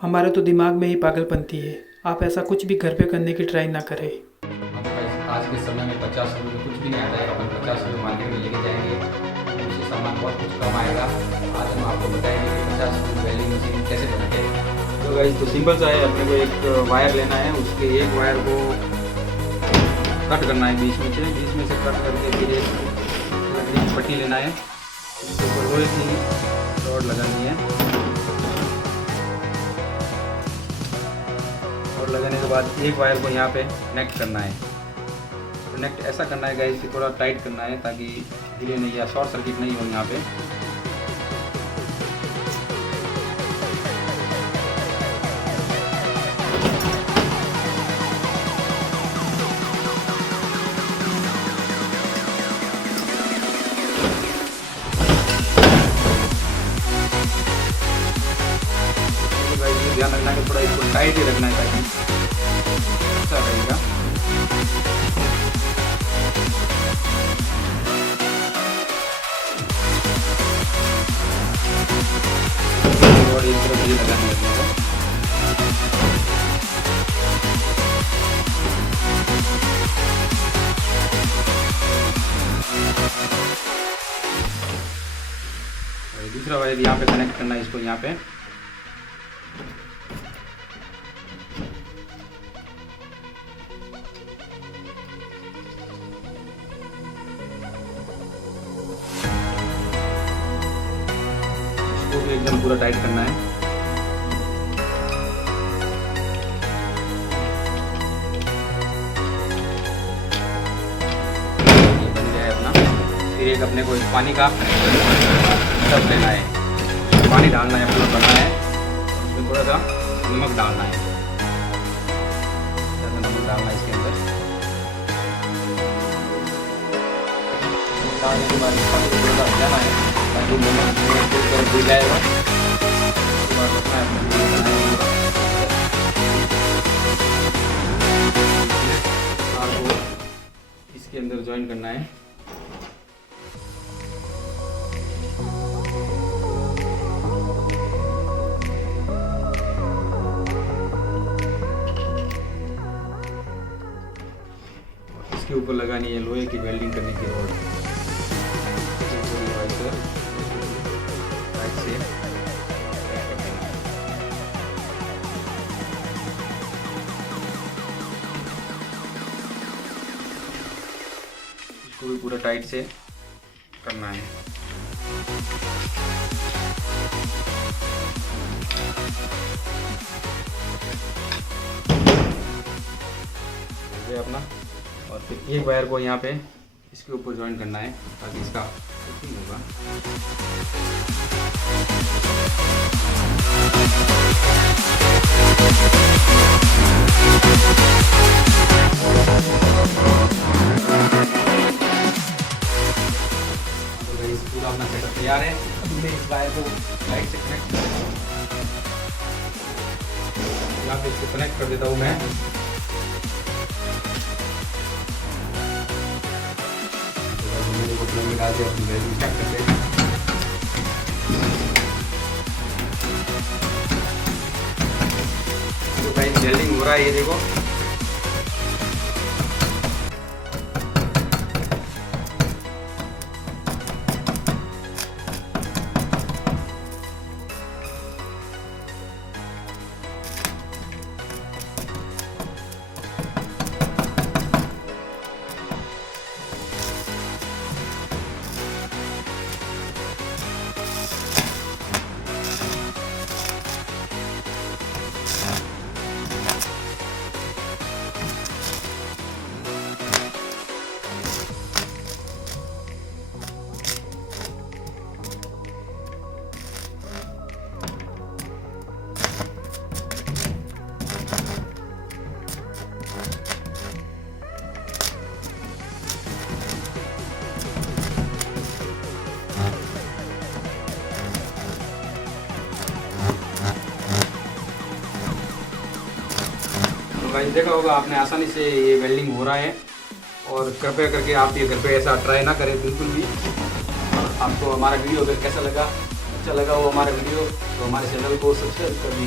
हमारे तो दिमाग में ही पागलपंती है। आप ऐसा कुछ भी घर पे करने की ट्राई ना करें। आज के समय में 50 रुपये में कुछ भी नहीं आता है। अपन 50 रुपये मार्केट में लेके जाएंगे, उससे सामान बहुत कुछ कम आएगा। आज हम आपको बताएंगे कि 50 रुपये वेल्डिंग मशीन कैसे बनाते हैं। तो गाइस, तो सिंपल सा है। अपने को एक वायर लेना है, उसके एक वायर को कट करना है बीच में से कट करके फिर एक लकड़ी की पट्टी लेना है, उसके ऊपर लोहे की रॉड लगानी है और लगाने के बाद एक वायर को यहाँ पे कनेक्ट करना है। कनेक्ट ऐसा करना है गाइस कि थोड़ा टाइट करना है ताकि हिले नहीं या शॉर्ट सर्किट नहीं हो यहाँ पे। ध्यान रखना है, थोड़ा इसको टाइट ही रखना है ताकि अच्छा रहेगा। और इस तरफ ये लगानी है अपने को। दूसरा वायर यहाँ पे कनेक्ट करना है, इसको यहाँ पे इसको भी एकदम पूरा टाइट करना है। ये बन गया है अपना। फिर एक अपने को एक पानी का टब लेना है, पानी डालना है, पूरा भरना है, उसमें थोड़ा सा नमक डालना है। नमक डालना है इसके अंदर। डालने के बाद पानी को थोड़ा सा हटाना है ताकि नमक घुल जाएगा। उसके बाद रखना है अपने इसके अंदर ज्वाइन करना है। इसके ऊपर लगानी है लोहे की वेल्डिंग करने की रॉड। से इसको भी पूरा टाइट से करना है। अपना और फिर एक वायर को यहाँ पे इसके ऊपर ज्वाइन करना है ताकि इसका फिटिंग होगा। तो गाइस, पूरा अपना सेटअप तैयार है। मैं इस वायर को लाइट से कनेक्ट कर देता हूँ। यहाँ पे इसको कनेक्ट कर देता हूँ मैं। डाल के अपनी वेल्डिंग स्टार्ट करते हैं। तो भाई वेल्डिंग हो रहा है, ये देखो। गाइस, देखा होगा आपने, आसानी से ये वेल्डिंग हो रहा है। और कृपया करके आप ये घर पे ऐसा ट्राई ना करें बिल्कुल भी। और आपको हमारा वीडियो अगर कैसा लगा, अच्छा लगा वो हमारा वीडियो, तो हमारे चैनल को सब्सक्राइब कर दीजिए।